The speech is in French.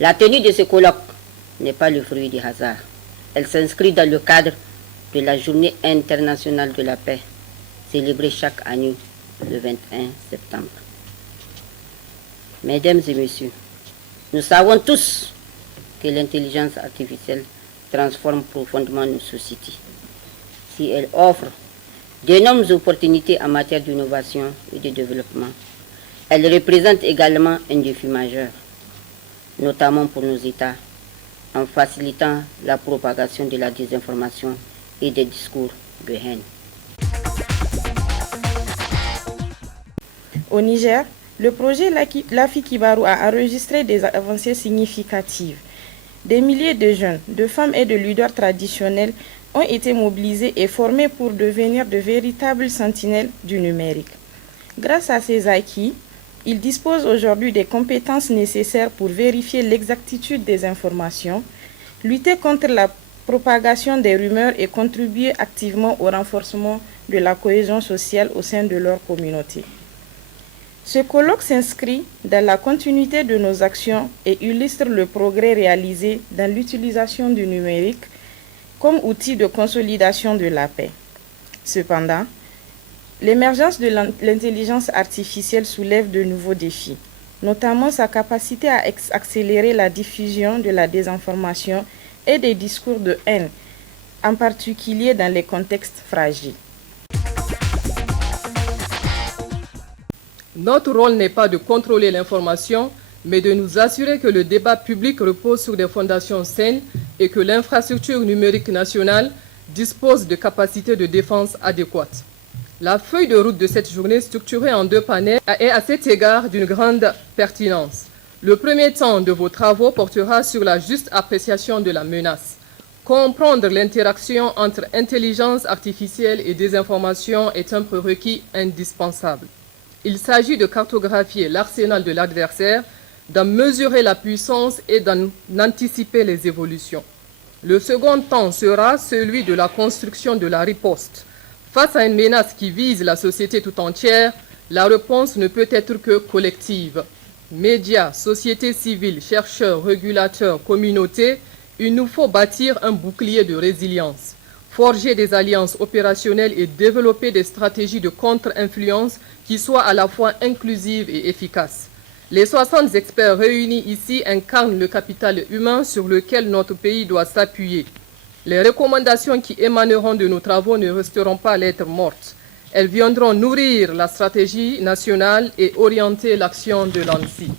La tenue de ce colloque n'est pas le fruit du hasard. Elle s'inscrit dans le cadre de la Journée internationale de la paix, célébrée chaque année le 21 septembre. Mesdames et messieurs, nous savons tous que l'intelligence artificielle transforme profondément nos sociétés. Si elle offre d'énormes opportunités en matière d'innovation et de développement, elle représente également un défi majeur, notamment pour nos États, en facilitant la propagation de la désinformation et des discours de haine. Au Niger, le projet Lafi Kibaru a enregistré des avancées significatives. Des milliers de jeunes, de femmes et de leaders traditionnels ont été mobilisés et formés pour devenir de véritables sentinelles du numérique. Grâce à ces acquis, ils disposent aujourd'hui des compétences nécessaires pour vérifier l'exactitude des informations, lutter contre la propagation des rumeurs et contribuer activement au renforcement de la cohésion sociale au sein de leur communauté. Ce colloque s'inscrit dans la continuité de nos actions et illustre le progrès réalisé dans l'utilisation du numérique comme outil de consolidation de la paix. Cependant, l'émergence de l'intelligence artificielle soulève de nouveaux défis, notamment sa capacité à accélérer la diffusion de la désinformation et des discours de haine, en particulier dans les contextes fragiles. Notre rôle n'est pas de contrôler l'information, mais de nous assurer que le débat public repose sur des fondations saines et que l'infrastructure numérique nationale dispose de capacités de défense adéquates. La feuille de route de cette journée, structurée en 2 panels, est à cet égard d'une grande pertinence. Le premier temps de vos travaux portera sur la juste appréciation de la menace. Comprendre l'interaction entre intelligence artificielle et désinformation est un prérequis indispensable. Il s'agit de cartographier l'arsenal de l'adversaire, d'en mesurer la puissance et d'en anticiper les évolutions. Le second temps sera celui de la construction de la riposte. Face à une menace qui vise la société tout entière, la réponse ne peut être que collective. Médias, société civile, chercheurs, régulateurs, communautés, il nous faut bâtir un bouclier de résilience, forger des alliances opérationnelles et développer des stratégies de contre-influence qui soient à la fois inclusives et efficaces. Les 60 experts réunis ici incarnent le capital humain sur lequel notre pays doit s'appuyer. Les recommandations qui émaneront de nos travaux ne resteront pas lettres mortes. Elles viendront nourrir la stratégie nationale et orienter l'action de l'ANSSI.